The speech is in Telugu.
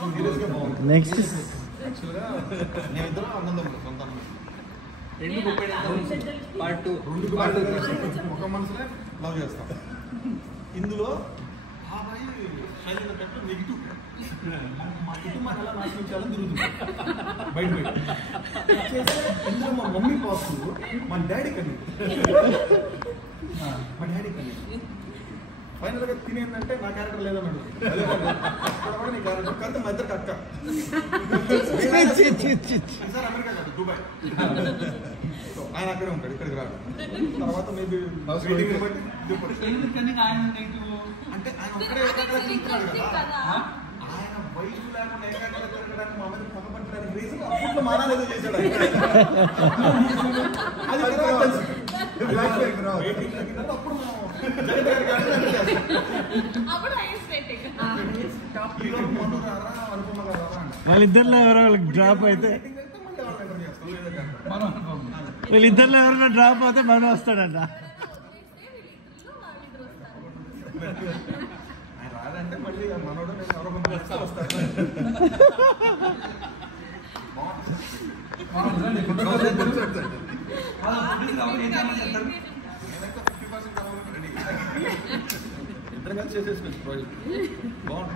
నెక్స్ట్ యాక్చువల్గా నేనిద్దరు అన్నందమ్ములు సొంత ఒక మనసులో లవ్ చేస్తాం. ఇందులో బాబాయ్ శైలిలో కంటే నెగిటివ్ మా కుటుంబాన్ని ఎలా నాశనం చేయాలని తిరుగుతుంది బయట చేస్తే ఇందులో మా మమ్మీ పాజిటివ్, మా డాడీ కని ఫైనల్గా తినేందంటే నా క్యారెక్టర్ లేదన్నాడు. నీ క్యారెక్టర్ కంటే మా ఇద్దరికి అక్క సార్ అమెరికా కాదు దుబాయ్. ఆయన అక్కడే ఉంటాడు, ఇక్కడికి రాడు. తర్వాత మేబీ అంటే ఆయన ఒక్కడే తింటున్నాడు కదా. ఆయన వైఫ్ లేకుండా ఏకాగ్రత తిరగడానికి మా మీద పక్కపట్టడానికి రీజన్ అప్పట్లో మానాలేదో చేశాడు. అది అప్పుడు వాళ్ళిద్దరిలో ఎవరో వాళ్ళకి డ్రాప్ అయితే వీళ్ళిద్దరిలో ఎవరైనా డ్రాప్ అవుతే మనం వస్తాడంట. ఆయన రాడంటే మళ్ళీ మనోడు నేను ఎవరో కొంత వస్తాను. 50% కావాలంటే రెడీ. ఇద్దరు కలిసి చేసేసుకోవచ్చు ప్రాజెక్ట్. బాగుంది.